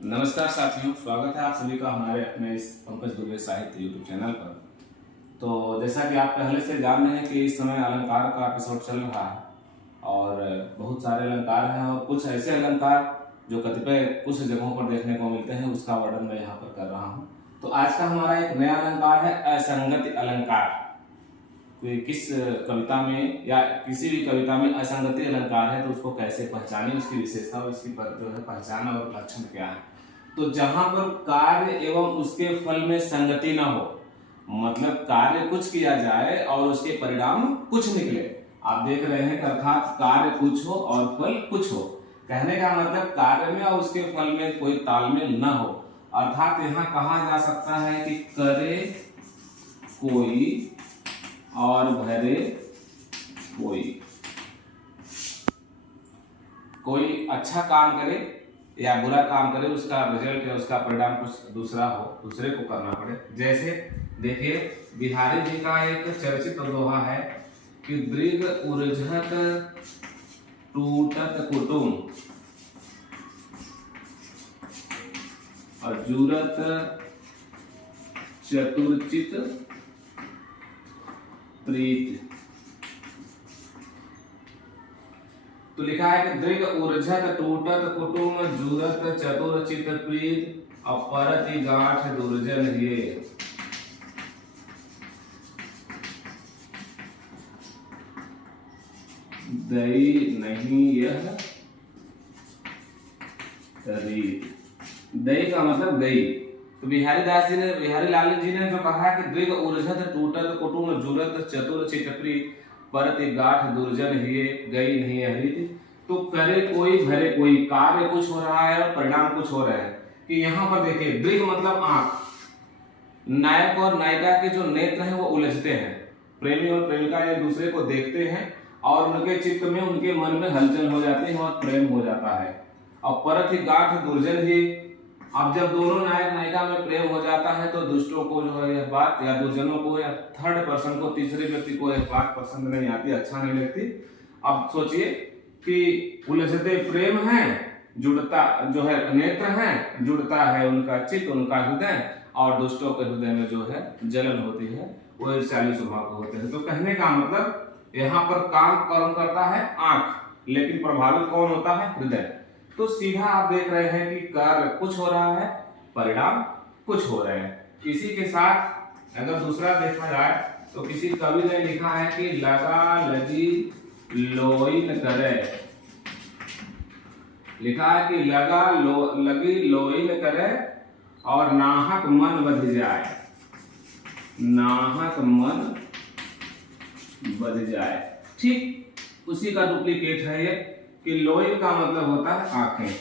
नमस्कार साथियों, स्वागत है आप सभी का हमारे अपने इस पंकज दुबे साहित्य यूट्यूब चैनल पर। तो जैसा कि आप पहले से जान रहे हैं कि इस समय अलंकार का एपिसोड चल रहा है और बहुत सारे अलंकार हैं और कुछ ऐसे अलंकार जो कतिपय कुछ जगहों पर देखने को मिलते हैं, उसका वर्णन मैं यहाँ पर कर रहा हूँ। तो आज का हमारा एक नया अलंकार है असंगति अलंकार। कोई किस कविता में या किसी भी कविता में असंगति अलंकार है तो उसको कैसे पहचानें, उसकी विशेषता और इसकी जो है पहचान और लक्षण क्या है। तो जहां पर कार्य एवं उसके फल में संगति न हो, मतलब कार्य कुछ किया जाए और उसके परिणाम कुछ निकले, आप देख रहे हैं कि अर्थात कार्य कुछ हो और फल कुछ हो। कहने का मतलब कार्य में और उसके फल में कोई तालमेल न हो। अर्थात यहाँ कहा जा सकता है कि करे कोई और भरे कोई अच्छा काम करे या बुरा काम करे, उसका रिजल्ट या उसका परिणाम कुछ दूसरा हो, दूसरे को करना पड़े। जैसे देखिए, बिहारी जी का एक चर्चित दोहा है कि दृग उर्झत टूटत कुटुम और जुरत चतुर्चित प्रीत। तो लिखा है कि दृग उर्झत टूटत कुटुम जुरत चतुर्चित प्रीत और परति गांठ दुर्जन ये। दई नहीं यह रीत। दई का मतलब गई। तो बिहारी लाल जी ने जो कहा है कि दृग उर्झत टूटत कुटुम जुरत चतुर्चित प्रीत परति गांठ दुर्जन हिये गई नहीं हरित। तो करे कोई भरे कोई, कार्य कुछ हो रहा है और परिणाम कुछ हो रहा है। कि यहाँ पर देखिए, दृग मतलब आंख। नायक और नायिका के जो नेत्र हैं वो उलझते हैं। प्रेमी और प्रेमिका एक दूसरे को देखते हैं और उनके चित्त में, उनके मन में हलचल हो जाती है और प्रेम हो जाता है। और परति गांठ दुर्जन ही, अब जब दोनों नायक नायिका में प्रेम हो जाता है तो दुष्टों को जो है यह बात, या दुर्जनों को या थर्ड पर्सन को, तीसरे व्यक्ति को यह बात पसंद नहीं आती, अच्छा नहीं लगती। अब सोचिए कि उलझते प्रेम है, जुड़ता जो है नेत्र है, जुड़ता है उनका चित्त, उनका हृदय, और दुष्टों के हृदय में जो है जलन होती है, वो ईर्ष्यालु स्वभाव के होते हैं। तो कहने का मतलब यहाँ पर काम कर्म करता है आंख, लेकिन प्रभावित कौन होता है? हृदय। तो सीधा आप देख रहे हैं कि कार्य कुछ हो रहा है, परिणाम कुछ हो रहे हैं। इसी के साथ अगर दूसरा देखा जाए तो किसी कवि ने लिखा है कि लगा लगी लोइन करे। लिखा है कि लगी लोइन करे और नाहक मन बध जाए। नाहक मन बध जाए, ठीक उसी का डुप्लीकेट है ये। कि लोइन का मतलब होता है आंखें,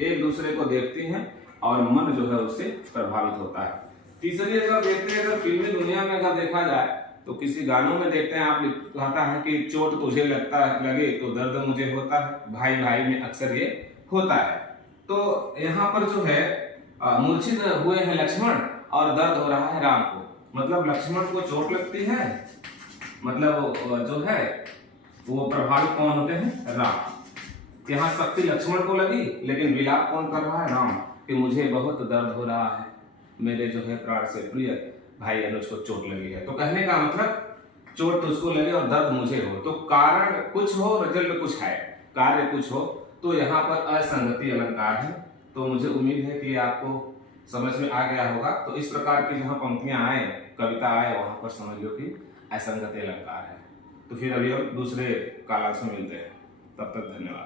एक दूसरे को देखती हैं और मन जो है उससे प्रभावित होता है। तीसरी अगर देखते हैं, अगर फिल्मी दुनिया में अगर देखा जाए तो किसी गानों में देखते हैं, आप कहता है कि चोट तुझे लगे तो दर्द मुझे होता है, भाई भाई में अक्सर ये होता है। तो यहाँ पर जो है मूर्छित हुए हैं लक्ष्मण और दर्द हो रहा है राम को। मतलब लक्ष्मण को चोट लगती है, मतलब जो है वो प्रभावित कौन होते हैं? राम। यहाँ शक्ति लक्ष्मण को लगी, लेकिन विलाप कौन कर रहा है? राम। कि मुझे बहुत दर्द हो रहा है, मेरे जो है प्राण से प्रिय भाई अनुज को चोट लगी है। तो कहने का मतलब चोट तुझको लगे और दर्द मुझे हो। तो कारण कुछ हो, रिजल्ट कुछ है, कार्य कुछ हो। तो यहाँ पर असंगति अलंकार है। तो मुझे उम्मीद है कि आपको समझ में आ गया होगा। तो इस प्रकार की जहाँ पंक्तियां आए, कविता आए, वहां पर समझ लो कि असंगति अलंकार है। तो फिर अभी हम दूसरे कालांश में मिलते हैं। तब तक धन्यवाद।